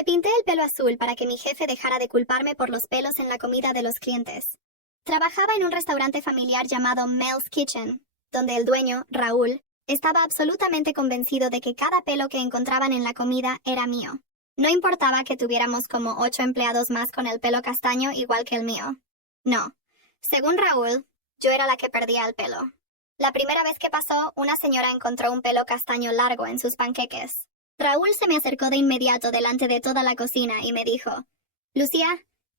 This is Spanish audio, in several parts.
Me pinté el pelo azul para que mi jefe dejara de culparme por los pelos en la comida de los clientes. Trabajaba en un restaurante familiar llamado Mel's Kitchen, donde el dueño, Raúl, estaba absolutamente convencido de que cada pelo que encontraban en la comida era mío. No importaba que tuviéramos como 8 empleados más con el pelo castaño igual que el mío. No. Según Raúl, yo era la que perdía el pelo. La primera vez que pasó, una señora encontró un pelo castaño largo en sus panqueques. Raúl se me acercó de inmediato delante de toda la cocina y me dijo: «Lucía,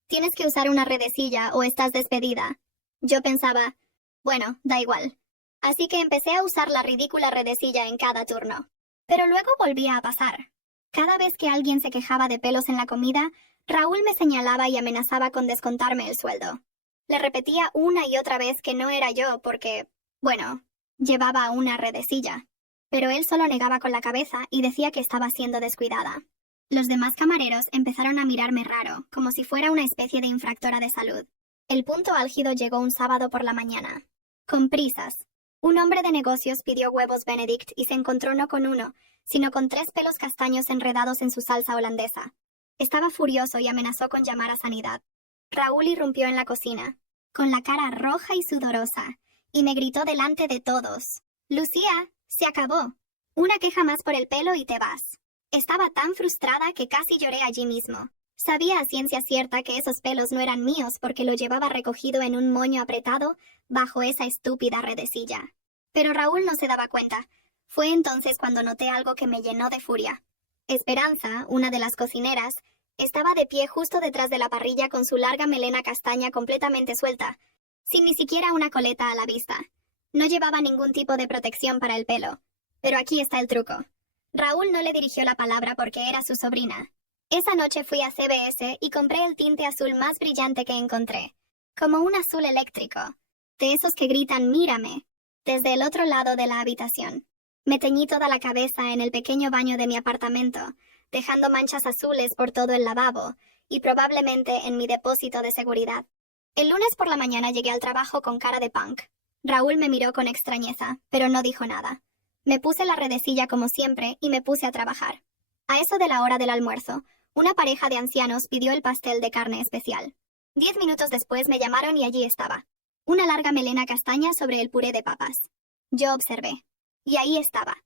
tienes que usar una redecilla o estás despedida». Yo pensaba, bueno, da igual. Así que empecé a usar la ridícula redecilla en cada turno. Pero luego volvía a pasar. Cada vez que alguien se quejaba de pelos en la comida, Raúl me señalaba y amenazaba con descontarme el sueldo. Le repetía una y otra vez que no era yo porque, bueno, llevaba una redecilla. Pero él solo negaba con la cabeza y decía que estaba siendo descuidada. Los demás camareros empezaron a mirarme raro, como si fuera una especie de infractora de salud. El punto álgido llegó un sábado por la mañana. Con prisas, un hombre de negocios pidió huevos Benedict y se encontró no con uno, sino con 3 pelos castaños enredados en su salsa holandesa. Estaba furioso y amenazó con llamar a sanidad. Raúl irrumpió en la cocina, con la cara roja y sudorosa, y me gritó delante de todos: «Lucía, se acabó. Una queja más por el pelo y te vas». Estaba tan frustrada que casi lloré allí mismo. Sabía a ciencia cierta que esos pelos no eran míos porque lo llevaba recogido en un moño apretado bajo esa estúpida redecilla. Pero Raúl no se daba cuenta. Fue entonces cuando noté algo que me llenó de furia. Esperanza, una de las cocineras, estaba de pie justo detrás de la parrilla con su larga melena castaña completamente suelta, sin ni siquiera una coleta a la vista. No llevaba ningún tipo de protección para el pelo. Pero aquí está el truco. Raúl no le dirigió la palabra porque era su sobrina. Esa noche fui a CVS y compré el tinte azul más brillante que encontré. Como un azul eléctrico. De esos que gritan «mírame», desde el otro lado de la habitación. Me teñí toda la cabeza en el pequeño baño de mi apartamento, dejando manchas azules por todo el lavabo y probablemente en mi depósito de seguridad. El lunes por la mañana llegué al trabajo con cara de punk. Raúl me miró con extrañeza, pero no dijo nada. Me puse la redecilla como siempre y me puse a trabajar. A eso de la hora del almuerzo, una pareja de ancianos pidió el pastel de carne especial. 10 minutos después me llamaron y allí estaba. Una larga melena castaña sobre el puré de papas. Yo observé. Y ahí estaba.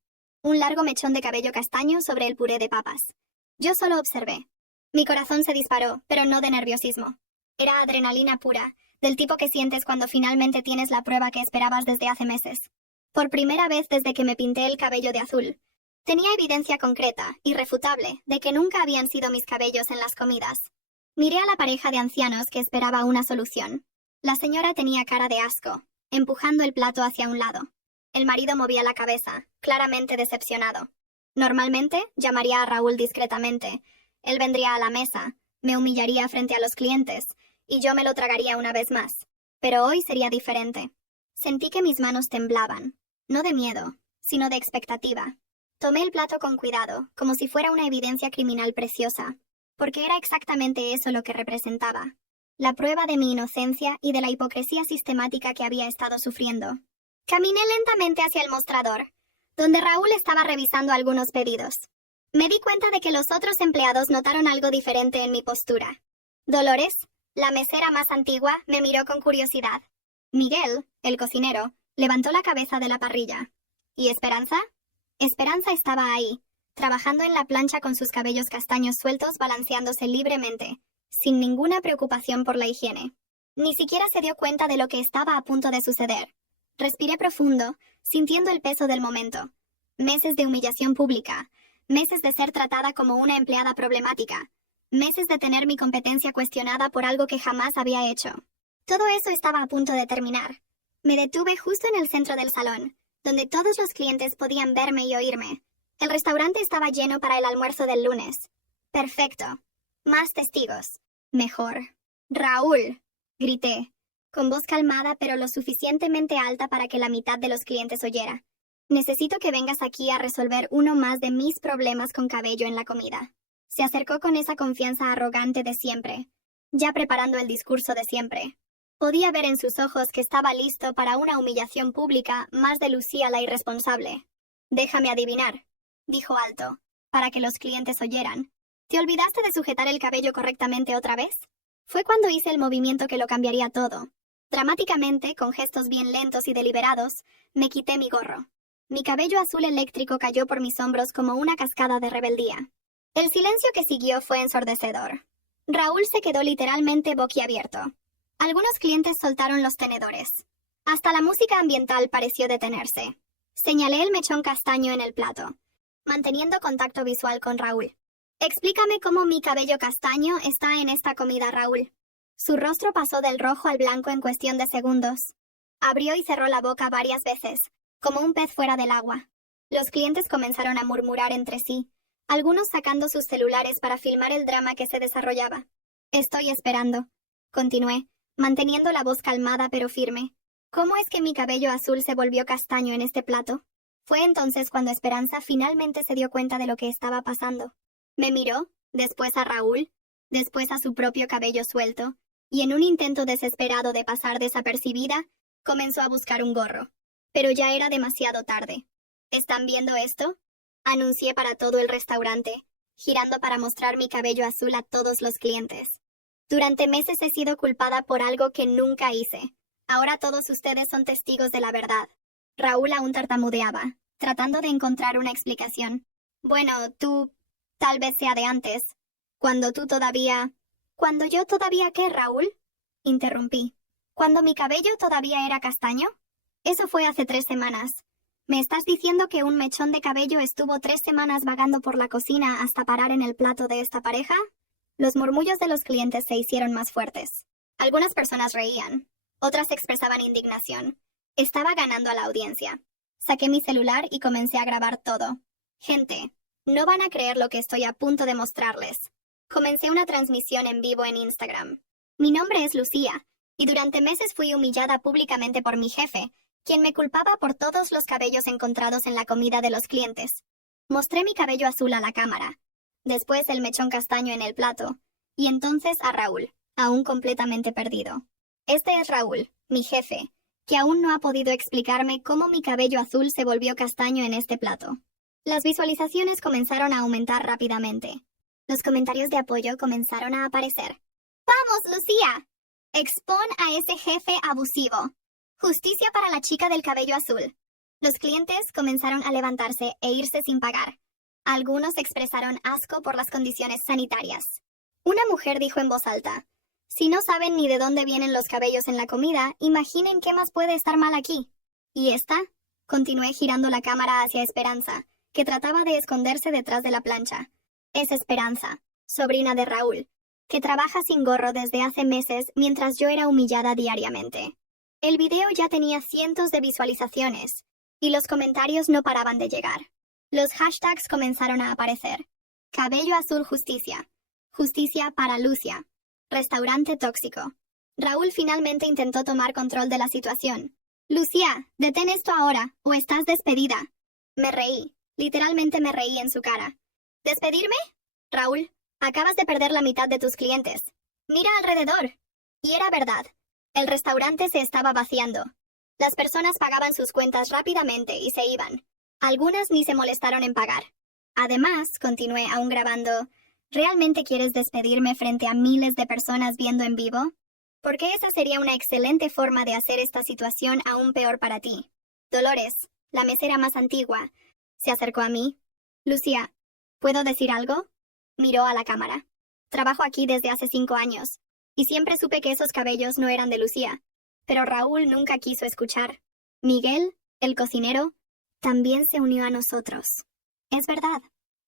Un largo mechón de cabello castaño sobre el puré de papas. Yo solo observé. Mi corazón se disparó, pero no de nerviosismo. Era adrenalina pura, del tipo que sientes cuando finalmente tienes la prueba que esperabas desde hace meses. Por primera vez desde que me pinté el cabello de azul. Tenía evidencia concreta, irrefutable, de que nunca habían sido mis cabellos en las comidas. Miré a la pareja de ancianos que esperaba una solución. La señora tenía cara de asco, empujando el plato hacia un lado. El marido movía la cabeza, claramente decepcionado. Normalmente, llamaría a Raúl discretamente. Él vendría a la mesa, me humillaría frente a los clientes, y yo me lo tragaría una vez más. Pero hoy sería diferente. Sentí que mis manos temblaban, no de miedo, sino de expectativa. Tomé el plato con cuidado, como si fuera una evidencia criminal preciosa, porque era exactamente eso lo que representaba. La prueba de mi inocencia y de la hipocresía sistemática que había estado sufriendo. Caminé lentamente hacia el mostrador, donde Raúl estaba revisando algunos pedidos. Me di cuenta de que los otros empleados notaron algo diferente en mi postura. Dolores, la mesera más antigua, me miró con curiosidad. Miguel, el cocinero, levantó la cabeza de la parrilla. ¿Y Esperanza? Esperanza estaba ahí, trabajando en la plancha con sus cabellos castaños sueltos balanceándose libremente, sin ninguna preocupación por la higiene. Ni siquiera se dio cuenta de lo que estaba a punto de suceder. Respiré profundo, sintiendo el peso del momento. Meses de humillación pública, meses de ser tratada como una empleada problemática, meses de tener mi competencia cuestionada por algo que jamás había hecho. Todo eso estaba a punto de terminar. Me detuve justo en el centro del salón, donde todos los clientes podían verme y oírme. El restaurante estaba lleno para el almuerzo del lunes. Perfecto. Más testigos. Mejor. «Raúl», grité, con voz calmada pero lo suficientemente alta para que la mitad de los clientes oyera. «Necesito que vengas aquí a resolver uno más de mis problemas con cabello en la comida». Se acercó con esa confianza arrogante de siempre, ya preparando el discurso de siempre. Podía ver en sus ojos que estaba listo para una humillación pública más de Lucía la irresponsable. «Déjame adivinar», dijo alto, para que los clientes oyeran. ¿Te olvidaste de sujetar el cabello correctamente otra vez? Fue cuando hice el movimiento que lo cambiaría todo. Dramáticamente, con gestos bien lentos y deliberados, me quité mi gorro. Mi cabello azul eléctrico cayó por mis hombros como una cascada de rebeldía. El silencio que siguió fue ensordecedor. Raúl se quedó literalmente boquiabierto. Algunos clientes soltaron los tenedores. Hasta la música ambiental pareció detenerse. Señalé el mechón castaño en el plato, manteniendo contacto visual con Raúl. Explícame cómo mi cabello castaño está en esta comida, Raúl. Su rostro pasó del rojo al blanco en cuestión de segundos. Abrió y cerró la boca varias veces, como un pez fuera del agua. Los clientes comenzaron a murmurar entre sí, algunos sacando sus celulares para filmar el drama que se desarrollaba. Estoy esperando, continué, manteniendo la voz calmada pero firme. ¿Cómo es que mi cabello azul se volvió castaño en este plato? Fue entonces cuando Esperanza finalmente se dio cuenta de lo que estaba pasando. Me miró, después a Raúl, después a su propio cabello suelto, y en un intento desesperado de pasar desapercibida, comenzó a buscar un gorro. Pero ya era demasiado tarde. ¿Están viendo esto? Anuncié para todo el restaurante, girando para mostrar mi cabello azul a todos los clientes. Durante meses he sido culpada por algo que nunca hice. Ahora todos ustedes son testigos de la verdad. Raúl aún tartamudeaba, tratando de encontrar una explicación. Bueno, tal vez sea de antes. Cuando yo todavía qué, Raúl? Interrumpí. ¿Cuando mi cabello todavía era castaño? Eso fue hace 3 semanas. ¿Me estás diciendo que un mechón de cabello estuvo 3 semanas vagando por la cocina hasta parar en el plato de esta pareja? Los murmullos de los clientes se hicieron más fuertes. Algunas personas reían. Otras expresaban indignación. Estaba ganando a la audiencia. Saqué mi celular y comencé a grabar todo. Gente, no van a creer lo que estoy a punto de mostrarles. Comencé una transmisión en vivo en Instagram. Mi nombre es Lucía, y durante meses fui humillada públicamente por mi jefe, quien me culpaba por todos los cabellos encontrados en la comida de los clientes. Mostré mi cabello azul a la cámara, después el mechón castaño en el plato, y entonces a Raúl, aún completamente perdido. Este es Raúl, mi jefe, que aún no ha podido explicarme cómo mi cabello azul se volvió castaño en este plato. Las visualizaciones comenzaron a aumentar rápidamente. Los comentarios de apoyo comenzaron a aparecer. ¡Vamos, Lucía! Expon a ese jefe abusivo. Justicia para la chica del cabello azul. Los clientes comenzaron a levantarse e irse sin pagar. Algunos expresaron asco por las condiciones sanitarias. Una mujer dijo en voz alta, si no saben ni de dónde vienen los cabellos en la comida, imaginen qué más puede estar mal aquí. ¿Y esta? Continué girando la cámara hacia Esperanza, que trataba de esconderse detrás de la plancha. Es Esperanza, sobrina de Raúl, que trabaja sin gorro desde hace meses mientras yo era humillada diariamente. El video ya tenía cientos de visualizaciones, y los comentarios no paraban de llegar. Los hashtags comenzaron a aparecer. Cabello azul justicia. Justicia para Lucia. Restaurante tóxico. Raúl finalmente intentó tomar control de la situación. Lucía, detén esto ahora, o estás despedida. Me reí, literalmente me reí en su cara. ¿Despedirme? Raúl, acabas de perder la mitad de tus clientes. Mira alrededor. Y era verdad. El restaurante se estaba vaciando. Las personas pagaban sus cuentas rápidamente y se iban. Algunas ni se molestaron en pagar. Además, continué aún grabando, ¿realmente quieres despedirme frente a miles de personas viendo en vivo? Porque esa sería una excelente forma de hacer esta situación aún peor para ti. Dolores, la mesera más antigua, se acercó a mí. Lucía, ¿puedo decir algo? Miró a la cámara. Trabajo aquí desde hace 5 años, y siempre supe que esos cabellos no eran de Lucía. Pero Raúl nunca quiso escuchar. Miguel, el cocinero, también se unió a nosotros. Es verdad.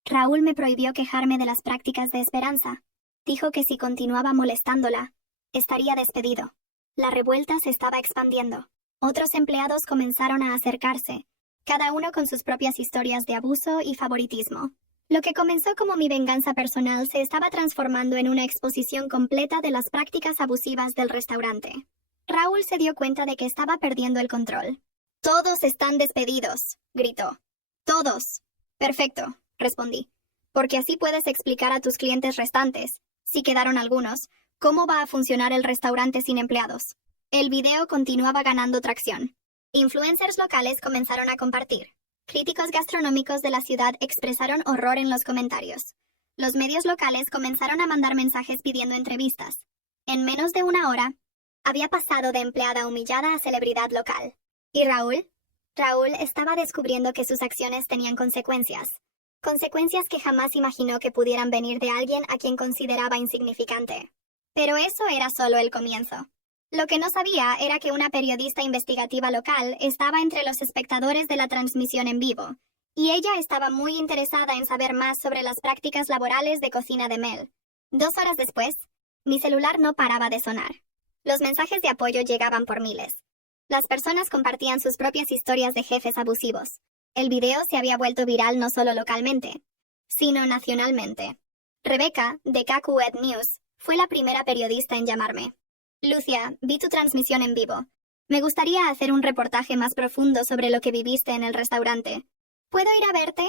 Raúl me prohibió quejarme de las prácticas de Esperanza. Dijo que si continuaba molestándola, estaría despedido. La revuelta se estaba expandiendo. Otros empleados comenzaron a acercarse, cada uno con sus propias historias de abuso y favoritismo. Lo que comenzó como mi venganza personal se estaba transformando en una exposición completa de las prácticas abusivas del restaurante. Raúl se dio cuenta de que estaba perdiendo el control. «Todos están despedidos», gritó. «Todos». «Perfecto», respondí. «Porque así puedes explicar a tus clientes restantes, si quedaron algunos, cómo va a funcionar el restaurante sin empleados». El video continuaba ganando tracción. Influencers locales comenzaron a compartir. Críticos gastronómicos de la ciudad expresaron horror en los comentarios. Los medios locales comenzaron a mandar mensajes pidiendo entrevistas. En menos de una hora, había pasado de empleada humillada a celebridad local. ¿Y Raúl? Raúl estaba descubriendo que sus acciones tenían consecuencias. Consecuencias que jamás imaginó que pudieran venir de alguien a quien consideraba insignificante. Pero eso era solo el comienzo. Lo que no sabía era que una periodista investigativa local estaba entre los espectadores de la transmisión en vivo, y ella estaba muy interesada en saber más sobre las prácticas laborales de cocina de Mel. 2 horas después, mi celular no paraba de sonar. Los mensajes de apoyo llegaban por miles. Las personas compartían sus propias historias de jefes abusivos. El video se había vuelto viral no solo localmente, sino nacionalmente. Rebecca, de KQED News, fue la primera periodista en llamarme. Lucia, vi tu transmisión en vivo. Me gustaría hacer un reportaje más profundo sobre lo que viviste en el restaurante. ¿Puedo ir a verte?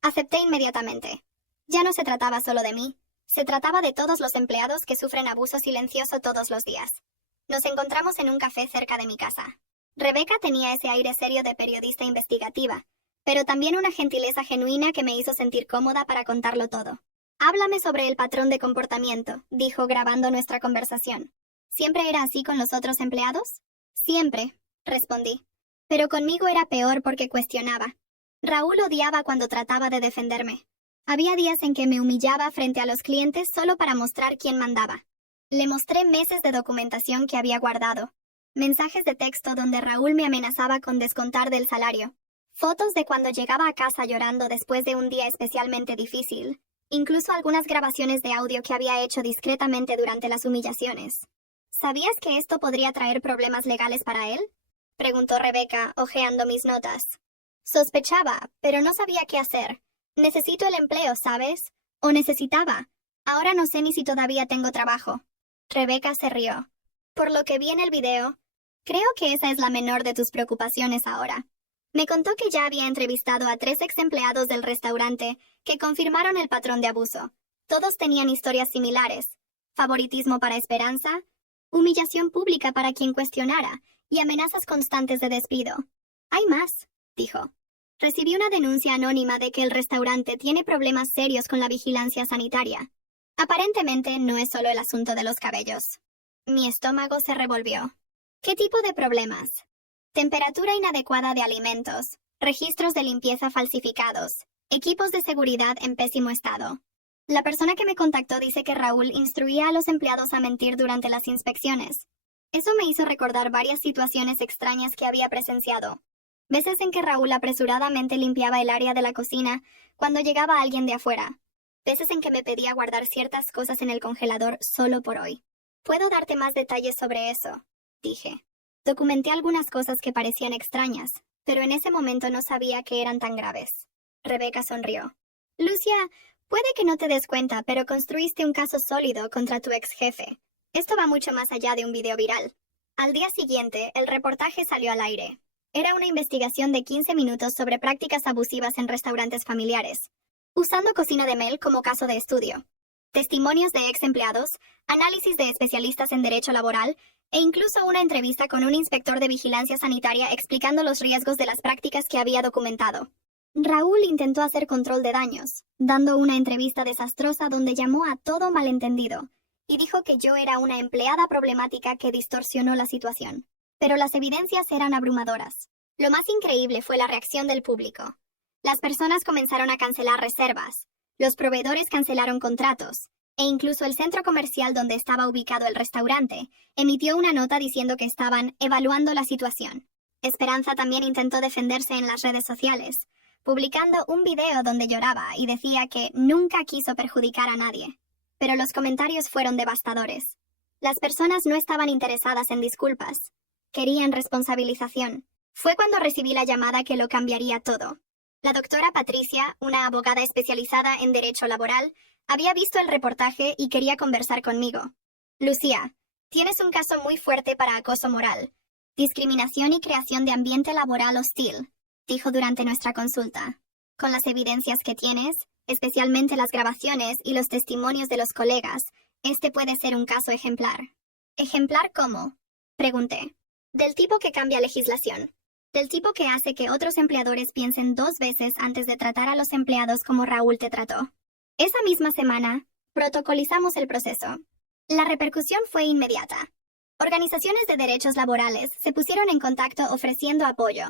Acepté inmediatamente. Ya no se trataba solo de mí. Se trataba de todos los empleados que sufren abuso silencioso todos los días. Nos encontramos en un café cerca de mi casa. Rebecca tenía ese aire serio de periodista investigativa, pero también una gentileza genuina que me hizo sentir cómoda para contarlo todo. Háblame sobre el patrón de comportamiento, dijo grabando nuestra conversación. ¿Siempre era así con los otros empleados? Siempre, respondí. Pero conmigo era peor porque cuestionaba. Raúl odiaba cuando trataba de defenderme. Había días en que me humillaba frente a los clientes solo para mostrar quién mandaba. Le mostré meses de documentación que había guardado. Mensajes de texto donde Raúl me amenazaba con descontar del salario. Fotos de cuando llegaba a casa llorando después de un día especialmente difícil. Incluso algunas grabaciones de audio que había hecho discretamente durante las humillaciones. ¿Sabías que esto podría traer problemas legales para él? Preguntó Rebecca, hojeando mis notas. Sospechaba, pero no sabía qué hacer. Necesito el empleo, ¿sabes? O necesitaba. Ahora no sé ni si todavía tengo trabajo. Rebecca se rió. Por lo que vi en el video, creo que esa es la menor de tus preocupaciones ahora. Me contó que ya había entrevistado a 3 ex empleados del restaurante que confirmaron el patrón de abuso. Todos tenían historias similares. Favoritismo para Esperanza, humillación pública para quien cuestionara y amenazas constantes de despido. Hay más, dijo. Recibí una denuncia anónima de que el restaurante tiene problemas serios con la vigilancia sanitaria. Aparentemente no es solo el asunto de los cabellos. Mi estómago se revolvió. ¿Qué tipo de problemas? Temperatura inadecuada de alimentos, registros de limpieza falsificados, equipos de seguridad en pésimo estado. La persona que me contactó dice que Raúl instruía a los empleados a mentir durante las inspecciones. Eso me hizo recordar varias situaciones extrañas que había presenciado. Veces en que Raúl apresuradamente limpiaba el área de la cocina cuando llegaba alguien de afuera. Veces en que me pedía guardar ciertas cosas en el congelador solo por hoy. Puedo darte más detalles sobre eso, dije. Documenté algunas cosas que parecían extrañas, pero en ese momento no sabía que eran tan graves. Rebecca sonrió. Lucia, puede que no te des cuenta, pero construiste un caso sólido contra tu ex jefe. Esto va mucho más allá de un video viral. Al día siguiente, el reportaje salió al aire. Era una investigación de 15 minutos sobre prácticas abusivas en restaurantes familiares, usando Cocina de Mel como caso de estudio. Testimonios de ex empleados, análisis de especialistas en derecho laboral e incluso una entrevista con un inspector de vigilancia sanitaria explicando los riesgos de las prácticas que había documentado. Raúl intentó hacer control de daños, dando una entrevista desastrosa donde llamó a todo malentendido y dijo que yo era una empleada problemática que distorsionó la situación. Pero las evidencias eran abrumadoras. Lo más increíble fue la reacción del público. Las personas comenzaron a cancelar reservas, los proveedores cancelaron contratos, e incluso el centro comercial donde estaba ubicado el restaurante emitió una nota diciendo que estaban evaluando la situación. Esperanza también intentó defenderse en las redes sociales, publicando un video donde lloraba y decía que nunca quiso perjudicar a nadie. Pero los comentarios fueron devastadores. Las personas no estaban interesadas en disculpas. Querían responsabilización. Fue cuando recibí la llamada que lo cambiaría todo. La doctora Patricia, una abogada especializada en derecho laboral, había visto el reportaje y quería conversar conmigo. Lucía, tienes un caso muy fuerte para acoso moral, discriminación y creación de ambiente laboral hostil, dijo durante nuestra consulta. Con las evidencias que tienes, especialmente las grabaciones y los testimonios de los colegas, este puede ser un caso ejemplar. ¿Ejemplar cómo? Pregunté. Del tipo que cambia legislación. Del tipo que hace que otros empleadores piensen 2 veces antes de tratar a los empleados como Raúl te trató. Esa misma semana, protocolizamos el proceso. La repercusión fue inmediata. Organizaciones de derechos laborales se pusieron en contacto ofreciendo apoyo.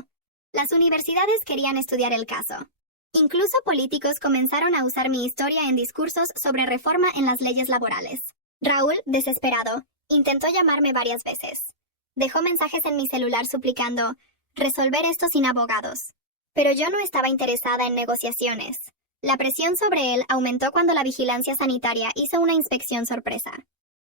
Las universidades querían estudiar el caso. Incluso políticos comenzaron a usar mi historia en discursos sobre reforma en las leyes laborales. Raúl, desesperado, intentó llamarme varias veces. Dejó mensajes en mi celular suplicando resolver esto sin abogados. Pero yo no estaba interesada en negociaciones. La presión sobre él aumentó cuando la vigilancia sanitaria hizo una inspección sorpresa.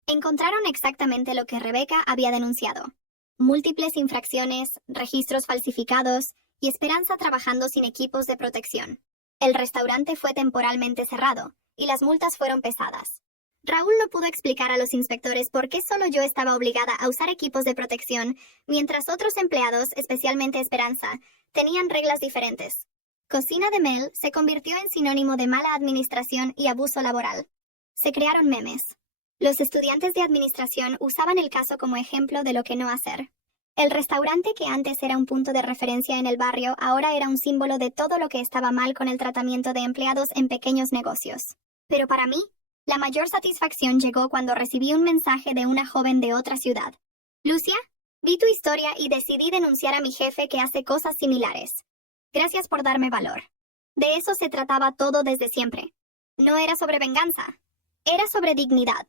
Encontraron exactamente lo que Rebecca había denunciado. Múltiples infracciones, registros falsificados y Esperanza trabajando sin equipos de protección. El restaurante fue temporalmente cerrado y las multas fueron pesadas. Raúl no pudo explicar a los inspectores por qué solo yo estaba obligada a usar equipos de protección, mientras otros empleados, especialmente Esperanza, tenían reglas diferentes. Cocina de Mel se convirtió en sinónimo de mala administración y abuso laboral. Se crearon memes. Los estudiantes de administración usaban el caso como ejemplo de lo que no hacer. El restaurante que antes era un punto de referencia en el barrio ahora era un símbolo de todo lo que estaba mal con el tratamiento de empleados en pequeños negocios. Pero para mí, la mayor satisfacción llegó cuando recibí un mensaje de una joven de otra ciudad. Lucia, vi tu historia y decidí denunciar a mi jefe que hace cosas similares. Gracias por darme valor. De eso se trataba todo desde siempre. No era sobre venganza. Era sobre dignidad.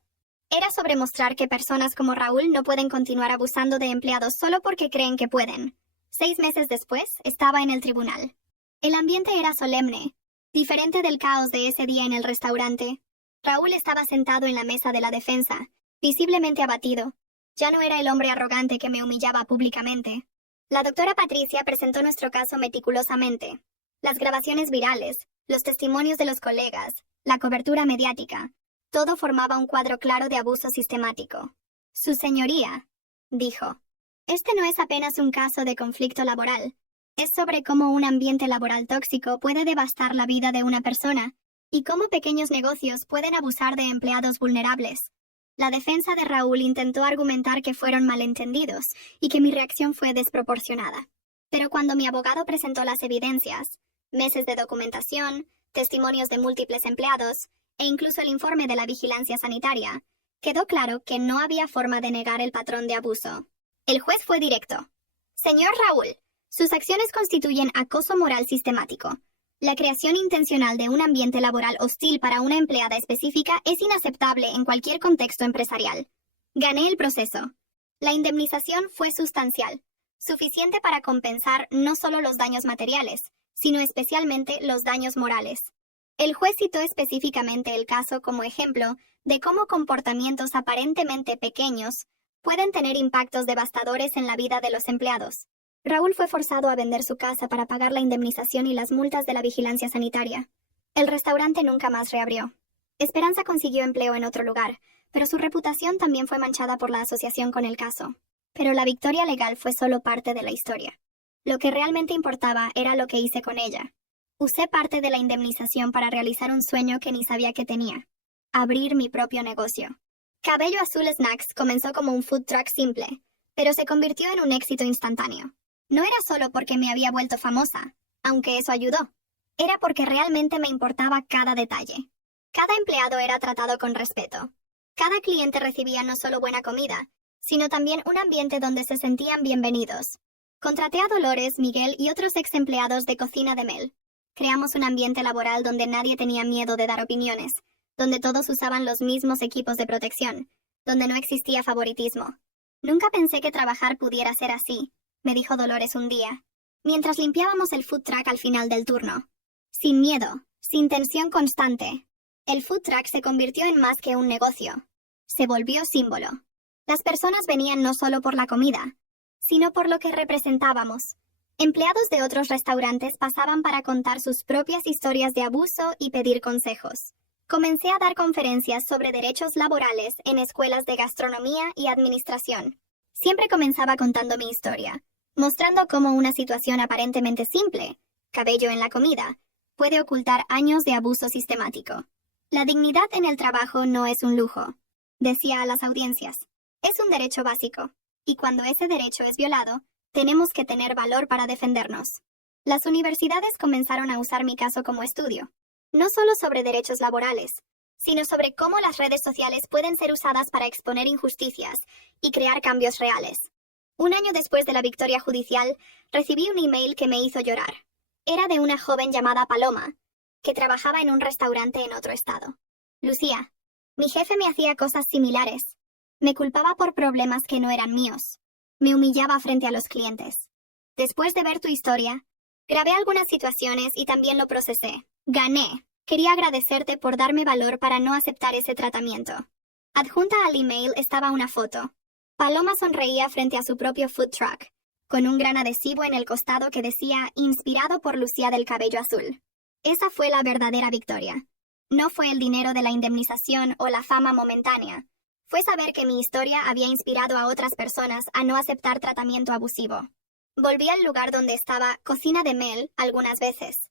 Era sobre mostrar que personas como Raúl no pueden continuar abusando de empleados solo porque creen que pueden. 6 meses después, estaba en el tribunal. El ambiente era solemne, diferente del caos de ese día en el restaurante. Raúl estaba sentado en la mesa de la defensa, visiblemente abatido. Ya no era el hombre arrogante que me humillaba públicamente. La doctora Patricia presentó nuestro caso meticulosamente. Las grabaciones virales, los testimonios de los colegas, la cobertura mediática. Todo formaba un cuadro claro de abuso sistemático. Su señoría, dijo, este no es apenas un caso de conflicto laboral. Es sobre cómo un ambiente laboral tóxico puede devastar la vida de una persona y cómo pequeños negocios pueden abusar de empleados vulnerables. La defensa de Raúl intentó argumentar que fueron malentendidos y que mi reacción fue desproporcionada. Pero cuando mi abogado presentó las evidencias, meses de documentación, testimonios de múltiples empleados, e incluso el informe de la vigilancia sanitaria, quedó claro que no había forma de negar el patrón de abuso. El juez fue directo. Señor Raúl, sus acciones constituyen acoso moral sistemático. La creación intencional de un ambiente laboral hostil para una empleada específica es inaceptable en cualquier contexto empresarial. Gané el proceso. La indemnización fue sustancial, suficiente para compensar no solo los daños materiales, sino especialmente los daños morales. El juez citó específicamente el caso como ejemplo de cómo comportamientos aparentemente pequeños pueden tener impactos devastadores en la vida de los empleados. Raúl fue forzado a vender su casa para pagar la indemnización y las multas de la vigilancia sanitaria. El restaurante nunca más reabrió. Esperanza consiguió empleo en otro lugar, pero su reputación también fue manchada por la asociación con el caso. Pero la victoria legal fue solo parte de la historia. Lo que realmente importaba era lo que hice con ella. Usé parte de la indemnización para realizar un sueño que ni sabía que tenía. Abrir mi propio negocio. Cabello Azul Snacks comenzó como un food truck simple, pero se convirtió en un éxito instantáneo. No era solo porque me había vuelto famosa, aunque eso ayudó. Era porque realmente me importaba cada detalle. Cada empleado era tratado con respeto. Cada cliente recibía no solo buena comida, sino también un ambiente donde se sentían bienvenidos. Contraté a Dolores, Miguel y otros ex empleados de Cocina de Mel. Creamos un ambiente laboral donde nadie tenía miedo de dar opiniones, donde todos usaban los mismos equipos de protección, donde no existía favoritismo. Nunca pensé que trabajar pudiera ser así, me dijo Dolores un día, mientras limpiábamos el food truck al final del turno. Sin miedo, sin tensión constante. El food truck se convirtió en más que un negocio. Se volvió símbolo. Las personas venían no solo por la comida, sino por lo que representábamos. Empleados de otros restaurantes pasaban para contar sus propias historias de abuso y pedir consejos. Comencé a dar conferencias sobre derechos laborales en escuelas de gastronomía y administración. Siempre comenzaba contando mi historia, mostrando cómo una situación aparentemente simple, cabello en la comida, puede ocultar años de abuso sistemático. La dignidad en el trabajo no es un lujo, decía a las audiencias. Es un derecho básico, y cuando ese derecho es violado, tenemos que tener valor para defendernos. Las universidades comenzaron a usar mi caso como estudio. No solo sobre derechos laborales, sino sobre cómo las redes sociales pueden ser usadas para exponer injusticias y crear cambios reales. Un año después de la victoria judicial, recibí un email que me hizo llorar. Era de una joven llamada Paloma, que trabajaba en un restaurante en otro estado. Lucía, mi jefe me hacía cosas similares. Me culpaba por problemas que no eran míos. Me humillaba frente a los clientes. Después de ver tu historia, grabé algunas situaciones y también lo procesé. Gané. Quería agradecerte por darme valor para no aceptar ese tratamiento. Adjunta al email estaba una foto. Paloma sonreía frente a su propio food truck, con un gran adhesivo en el costado que decía "Inspirado por Lucía del cabello azul". Esa fue la verdadera victoria. No fue el dinero de la indemnización o la fama momentánea. Fue saber que mi historia había inspirado a otras personas a no aceptar tratamiento abusivo. Volví al lugar donde estaba Cocina de Mel algunas veces.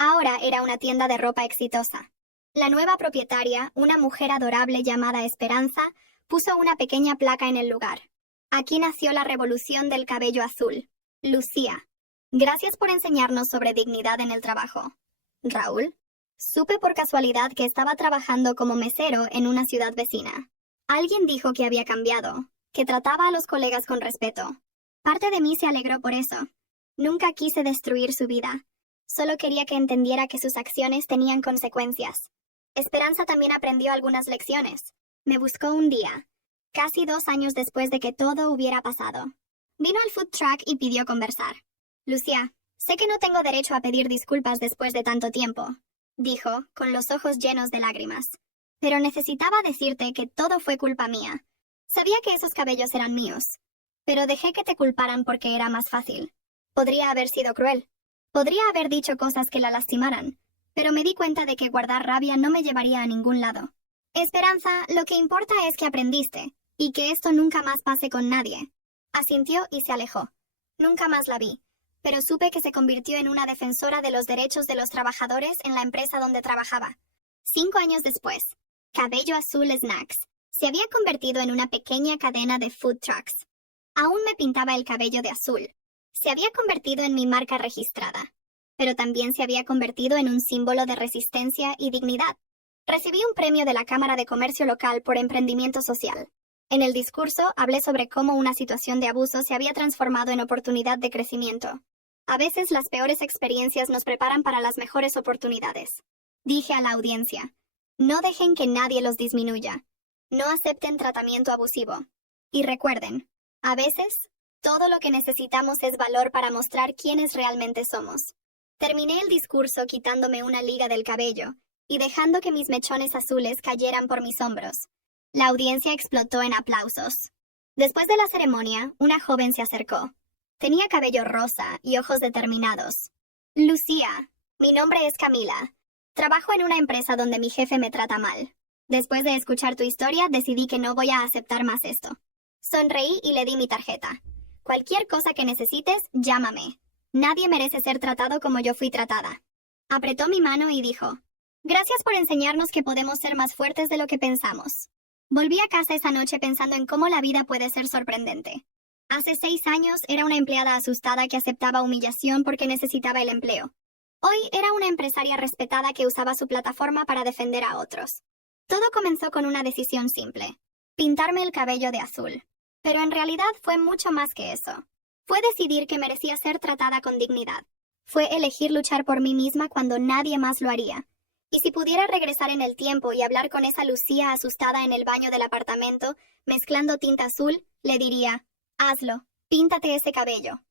Ahora era una tienda de ropa exitosa. La nueva propietaria, una mujer adorable llamada Esperanza, puso una pequeña placa en el lugar. Aquí nació la revolución del cabello azul. Lucía. Gracias por enseñarnos sobre dignidad en el trabajo. Raúl. Supe por casualidad que estaba trabajando como mesero en una ciudad vecina. Alguien dijo que había cambiado, que trataba a los colegas con respeto. Parte de mí se alegró por eso. Nunca quise destruir su vida. Solo quería que entendiera que sus acciones tenían consecuencias. Esperanza también aprendió algunas lecciones. Me buscó un día, casi 2 años después de que todo hubiera pasado. Vino al food truck y pidió conversar. Lucía, sé que no tengo derecho a pedir disculpas después de tanto tiempo, dijo, con los ojos llenos de lágrimas. Pero necesitaba decirte que todo fue culpa mía. Sabía que esos cabellos eran míos, pero dejé que te culparan porque era más fácil. Podría haber sido cruel. Podría haber dicho cosas que la lastimaran, pero me di cuenta de que guardar rabia no me llevaría a ningún lado. Esperanza, lo que importa es que aprendiste, y que esto nunca más pase con nadie. Asintió y se alejó. Nunca más la vi, pero supe que se convirtió en una defensora de los derechos de los trabajadores en la empresa donde trabajaba. 5 años después, Cabello Azul Snacks se había convertido en una pequeña cadena de food trucks. Aún me pintaba el cabello de azul. Se había convertido en mi marca registrada, pero también se había convertido en un símbolo de resistencia y dignidad. Recibí un premio de la Cámara de Comercio local por emprendimiento social. En el discurso hablé sobre cómo una situación de abuso se había transformado en oportunidad de crecimiento. A veces las peores experiencias nos preparan para las mejores oportunidades. Dije a la audiencia, no dejen que nadie los disminuya. No acepten tratamiento abusivo. Y recuerden, a veces, todo lo que necesitamos es valor para mostrar quiénes realmente somos. Terminé el discurso quitándome una liga del cabello y dejando que mis mechones azules cayeran por mis hombros. La audiencia explotó en aplausos. Después de la ceremonia, una joven se acercó. Tenía cabello rosa y ojos determinados. Lucía, mi nombre es Camila. Trabajo en una empresa donde mi jefe me trata mal. Después de escuchar tu historia, decidí que no voy a aceptar más esto. Sonreí y le di mi tarjeta. Cualquier cosa que necesites, llámame. Nadie merece ser tratado como yo fui tratada. Apretó mi mano y dijo, gracias por enseñarnos que podemos ser más fuertes de lo que pensamos. Volví a casa esa noche pensando en cómo la vida puede ser sorprendente. Hace 6 años era una empleada asustada que aceptaba humillación porque necesitaba el empleo. Hoy era una empresaria respetada que usaba su plataforma para defender a otros. Todo comenzó con una decisión simple: pintarme el cabello de azul. Pero en realidad fue mucho más que eso. Fue decidir que merecía ser tratada con dignidad. Fue elegir luchar por mí misma cuando nadie más lo haría. Y si pudiera regresar en el tiempo y hablar con esa Lucía asustada en el baño del apartamento, mezclando tinta azul, le diría, hazlo, píntate ese cabello.